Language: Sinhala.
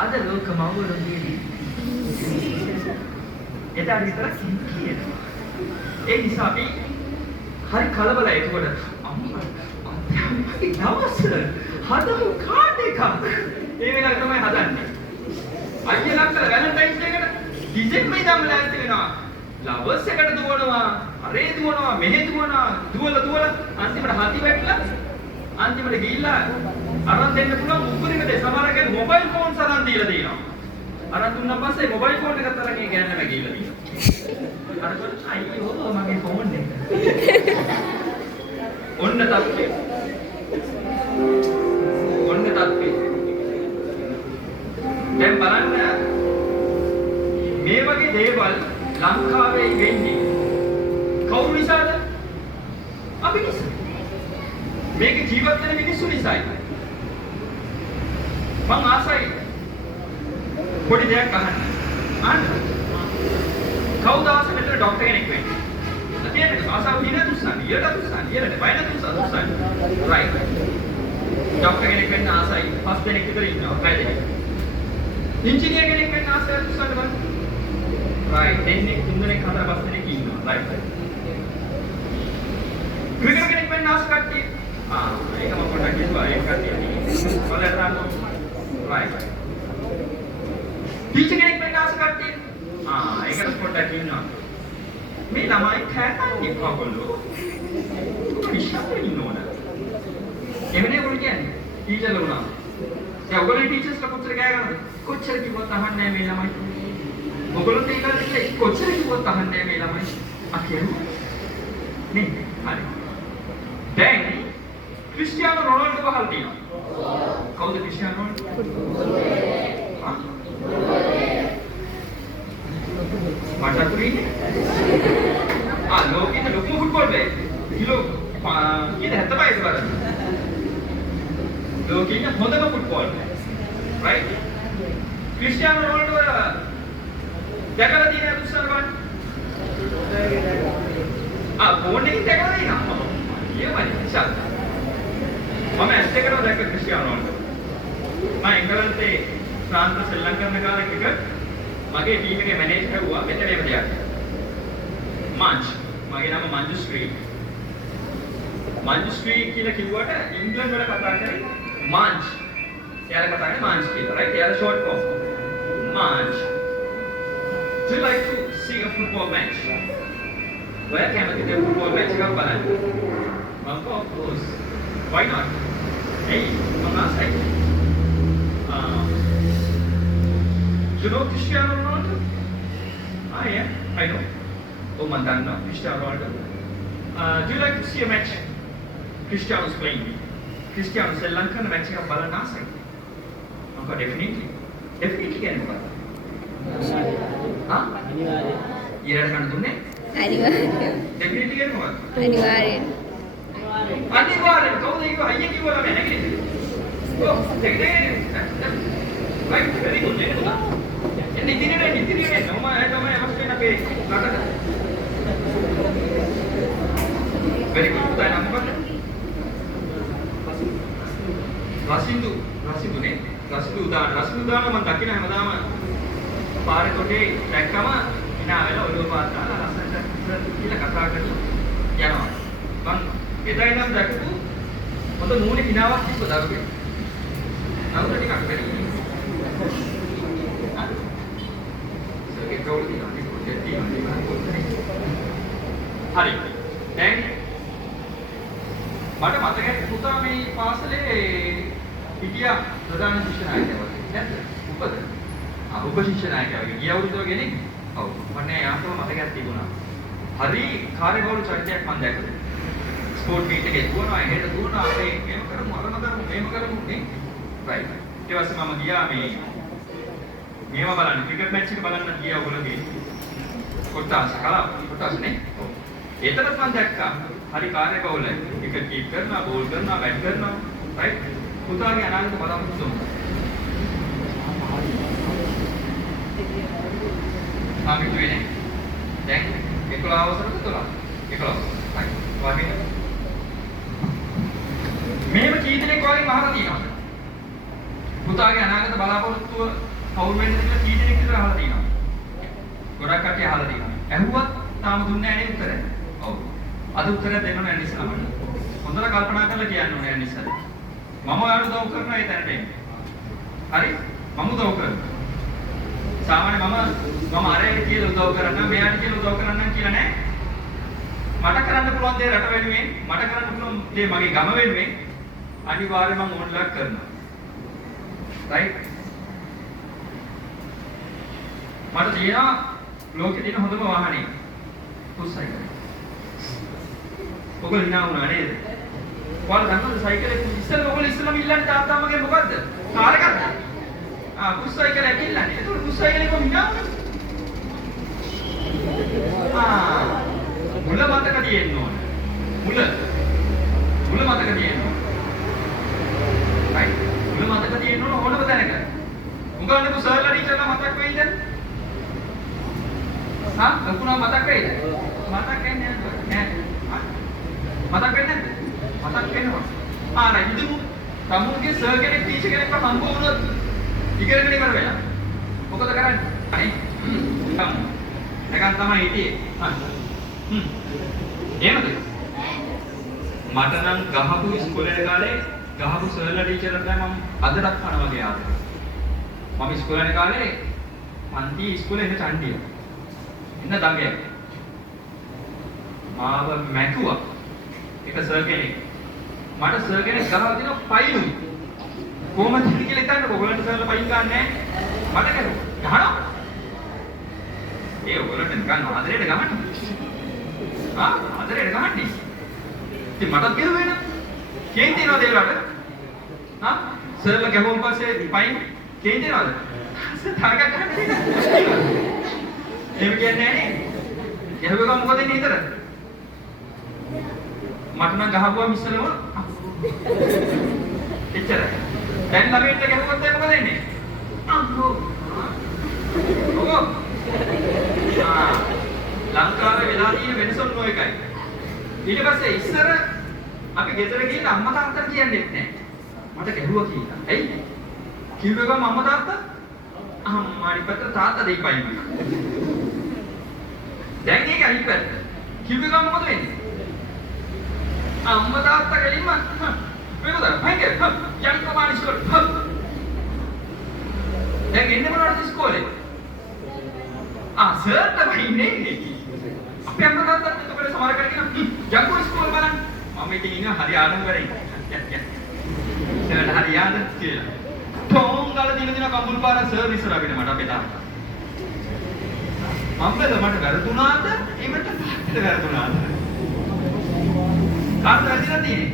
අද ලෝක මවුරුන්ගේ එදා විතරක් කියනවා. ඒ නිසා අපි හරි කලබලයි. ඒකවල අම්මා අපි දවස් හදමු කාඩ් එකක්. ඒ වෙලාවට තමයි හදන්නේ. අයියලා අක්කලා වැලන්ටයින්ස් ඩේකට ඩිසෙම්බර් ඉඳන්ම ලෑස්ති වෙනවා. ලවර්ස් එකට දුවනවා, අරේ දුවනවා, මෙහෙ දුවනවා, දුවලා අන්තිමට හති වැටලා අන්තිමට ගිහිල්ලා අරන් දෙන්න පුළුවන් මුගුරිකට සමහරකෙන් මොබයිල් ෆෝන්ස් අරන් දීලා තියෙනවා. අරන් දුන්නා පස්සේ මොබයිල් ෆෝන් එකත් අරන් ඒ ගෑනම ගිහිල්ලා තියෙනවා. අර කොහොමද අයියෝ මගේ ෆෝන් එක. ඔන්න තත්ත්වය. ඔන්න තත්ත්වය. දැන් බලන්න මේ වගේ දේවල් ලංකාවේ වෙන්නේ කවුරු නිසාද? අපි නිසා. මේක ජීවත් වෙන මිනිස්සු නිසායි. මං ආසයි පොඩි දෙයක් අහන්න. අහන්න. කවුද ආසයි මෙතන ડોක්ටර් කෙනෙක් වෙන්නේ? අතේට ආසාව දින තුස්සන්, ඊට තුස්සන්, ඊට බයින තුස්සන්. රයිට්. ડોක්ටර් කෙනෙක් වෙන්න ආසයි. පස් දෙනෙක් විතර ඉන්නවා. පැහැදිලි. ඉංජිනේර කෙනෙක් වෙන්න ආසයි තුස්සන් බලන්න. රයිට්. දෙන්නෙක්, තුන් දෙනෙක්, හතර පස් දෙනෙක් ඉන්නවා. රයිට්. ක්‍රිකට් කෙනෙක් වෙන්න ආස කට්ටිය. ඒක මම පොඩ්ඩක් කියනවා. ඒක කට්ටිය. බලන්න. රයිට්. ටීචර් කෙනෙක් වෙන්න ආස කට්ටිය. ඒකට පොඩ්ඩක් කියනවා. මේ ළමයි කෑකන්නේ කොහොමද? විශ්වාසයෙන් ඉන්න ඕන. එමනේ ඔයගොල්ලෝ කියන්නේ. ටීචර්ලා වුණා. දැන් ඔයගොල්ලෝ ටීචර්ස්ලා කොච්චර කෑ ගන්නද? කොච්චර කිව්වත් අහන්නේ නැහැ මේ ළමයි. ඔයගොල්ලෝ තේකන්නේ කොච්චර කිව්වත් අහන්නේ නැහැ මේ ළමයි. අකියන්නේ. නේ? හරි. දැන් ක්‍රිස්ටියානෝ රොනාල්ඩෝ වහල් තියෙනවා. කවුද ක්‍රිස්ටියානෝ රොනාල්ඩෝ? මට අතුරින්නේ? ලෝකෙට ලොකුම ෆුට්බෝල් ප්ලේයර්. කිලෝ කීයද 75ද බලන්න. ලෝකෙට හොඳම ෆුට්බෝල් ප්ලේයර්. රයිට්? ක්‍රිස්ටියානෝ රොනාල්ඩෝ දැකලා තියෙනවද උස්සන බලන්න? ෆෝන් එකෙන් දැකලා තියෙනවා. කියවනේ ඉතින්. මම ඇස් දෙකම දැක්ක ක්‍රිස්ටියානෝ රොනාල්ඩෝ. මම එංගලන්තේ ෆ්‍රාන්ස් ශ්‍රී ලංකාවේ කාලෙක මගේ ටීම් එකේ මැනේජර් කවුවා මෙතනම දෙයක්. මංජ් මගේ නම මංජු ශ්‍රී. මංජු ශ්‍රී කියලා කිව්වට ඉංග්‍රීසි වල කතා කරන්නේ මංජ්. එයාලා කතා කරන්නේ මංජ් කියලා. රයිට්? එයාලා ෂෝට් ෆෝම්. මංජ්. Do you like to see a football match? Where can I get a football match එකක් බලන්න? Of course. Why not? Hey, I'm not saying. You know Cristiano Ronaldo? Yeah, I know. Oh, Mandana, Cristiano Ronaldo. Do you like to see a match? Cristiano's playing. Cristiano Sri Lankan match එක බලන්න ආසයි. මම definitely කියන්නේ මොකක්ද? ඊළඟ කන්න දුන්නේ? අනිවාර්යෙන්. definitely කියන්නේ මොකක්ද? අනිවාර්යෙන්. අනිවාර්යෙන් කවුද ඒක අයියා කිව්වම නැගිටින්නේ? ඔව් දෙකේ right very good නේ පුතා. එන්නේ ඉතිරියට මම තමයි අවශ්‍ය වෙන අපේ රටට. very good පුතා නම් මොකද? රසිදු නේ. රසිදු දාන මම දකින්න හැමදාම පාරේ කොටේ දැක්කම ඉනා වෙලා ඔළුව පාත් දාලා ලස්සනට කියලා කතා කරලා යනවා. මං එදා ඉඳන් දැකපු හොඳ මූණේ කිනාවක් තිබ්බ දරුවෙක්. නමුත් ටිකක් බැරි. හරි. දැන් මට මතකයි පුතා මේ පාසලේ හිටියා ප්‍රධාන ශිෂ්‍ය නායකයා වගේ. නැද්ද? උප ශිෂ්‍ය නායකයා වගේ. ගිය අවුරුද්දේ වගේ නේ? ඔව්. මට යාමතම මතකයක් තිබුණා. හරි කාර්යබහුල චරිතයක් මම දැක්කේ. ස්පෝර්ට් මීට් එකේ දුවනවා, එහෙට දුවනවා, අපි මේක කරමු, අරම කරමු, මේක කරමු නේ. රයිට්. ඊට පස්සේ මම ගියා මේවා බලන්න ක්‍රිකට් මැච් එක බලන්න ගියා ඔයගොල්ලෝගේ කොටස් නේ. ඔව්. ඒතරත් මම දැක්කා. හරි කාර්යබහුලයි. ක්‍රිකට් කීප් කරනවා, බෝල් කරනවා, බැට් කරනවා. රයිට්. පුතාගේ අනාගත බලාපොරොත්තු ආමිත් වෙන්නේ. දැන් 11 අවසරද 12? 11. හරි. වාගේ. මේව කී දෙනෙක් වගේ මහලා තියෙනවා. පුතාගේ අනාගත බලාපොරොත්තුව කවුරු වෙන්නද කියලා කී දෙනෙක් විතර අහලා තියෙනවා. ගොඩක් කට්ටිය අහලා තියෙනවා. ඇහුවත් තාම දුන්නේ නැහැ නේද උත්තරය? ඔව්. අද උත්තරය දෙන්න ඕනේ ඉස්සරහට. හොඳට කල්පනා කරලා කියන්න ඕනේ ඉස්සර. මම ඔයාලට උදව් කරනවා ඒ තැනට එන්න. හරි? මම උදව් කරනවා. සාමාන්‍ය මම අරයට කියලා උදව් කරන්න, මෙයාට කියලා උදව් කරන්න කියලා නෑ. මට කරන්න පුළුවන් දේ රට වෙනුවෙන්, මට කරන්න පුළුවන් දේ මගේ ගම වෙනුවෙන් අනිවාර්යයෙන්ම මම ඕනලා කරනවා. රයිට්? මට තියෙනවා ලෝකේ තියෙන හොඳම වාහනේ. පුස් සයිකල්. ඔයගොල්ලෝ hina වුණා නේද? ඔයාලා දන්නවද සයිකලේ ඔයගොල්ලෝ ඉස්සෙල්ලාම ඉල්ලන්නේ තාත්තාමගෙන් මොකද්ද? කාර් එකක්ද? පුස් සයිකල් ඇකිල්ලන්නේ. ඒතකොට පුස් සයිකලේ කොහොම hina වුණා? මුල මතක තියෙන්න ඕන. මුල මතක තියෙන්න ඕන. right මුල මතක තියෙන්න ඕන ඕනම තැනක. උගන්නපු සර්ලා ටීචර්ලා මතක් වෙයිද? ලකුණා මතක් වෙයිද? මතක් වෙන්නේ නැහැ. මතක් වෙන්නේ නැද්ද? මතක් වෙනවා. right ඉතින් තමුන්ගේ සර් කෙනෙක් ටීචර් කෙනෙක්ව හම්බ වුණොත් ඉගෙනගෙන ඉවර වෙලා. මොකද කරන්නේ? නැගන් තමයි හිටියේ. එහෙමද? මට නම් ගහපු ඉස්කෝලේ කාලේ ගහපු සර්ලා ටීචර්ලා තමයි මම අදටත් කන වගේ ආවේ. මම ඉස්කෝලේ කාලේ පන්ති ඉස්කෝලේ ඉන්න චණ්ඩිය. ඉන්න දඟයක්. මාව මැකුවා. එක සර් කෙනෙක්. මට සර් කෙනෙක් ගහලා දින පයින්ුයි. කොහොමද කියලා හිතන්නකො ඔයගොල්ලන්ට සර්ලා පයින් ගන්න නැහැ. මට කරුවා. ගහනවා. ඒ ඔයගොල්ලන්ට නිකන් ආදරේට ගහන්නේ. ආදරේට ගහන්නේ. ඉතින් මටත් කිව්වේ නේද? කේන් තියනවද ඒ වලට? සර්ලා ගැහුවම පස්සේ පයින් කේන් තියනවද? තරක ගහන්නේ නේද? එහෙම කියන්නේ නැහැ නේ. ගැහුවම මොකද වෙන්නේ හිතර? මට නම් ගහපුවම ඉස්සෙල්ලම එච්චරයි. දැන් ළමයින්ට ගැහුවොත් මොකද වෙන්නේ? අම්මෝ. ඔව්. ලංකාවේ වෙලා තියෙන වෙනස ඔන්න ඔයකයි. ඊට පස්සේ ඉස්සර අපි ගෙදර ගිහින් අම්මා තාත්තට කියන්නේ නැහැ. මට ගැහුවා කියලා. ඇයි? කිව්ව ගමන් අම්මා තාත්තා අම්මා ඊපත තාත්තා දෙයිපයින්. දැන් ඒක අනිත් පැත්ත. කිව්ව ගමන් මොකද වෙන්නේ? අම්මා තාත්තා ගෙලින්ම මේකද? මයිකේ යම් කමාන ඉස්කෝලේ. දැන් එන්නේ මොනවද ඉස්කෝලේ? සර් තමයි ඉන්නේ. අපි අම්මා තාත්තත් එතකොට සමහර කරගෙන යන්කෝ ඉස්කෝලේ බලන්න. මම ඉතින් ඉන්නේ හරි ආඩම්බරයි. සර් හරි ආඩම් කියලා. ටෝන් ගාලා දින කම්බුල් පාරක් සර් ඉස්සර අපිට මට අපේ තාත්තා. මම්බල මට වැරදුනාද? ඒකට තාත්තට වැරදුනාද? කාට වැරදිලා තියෙන්නේ?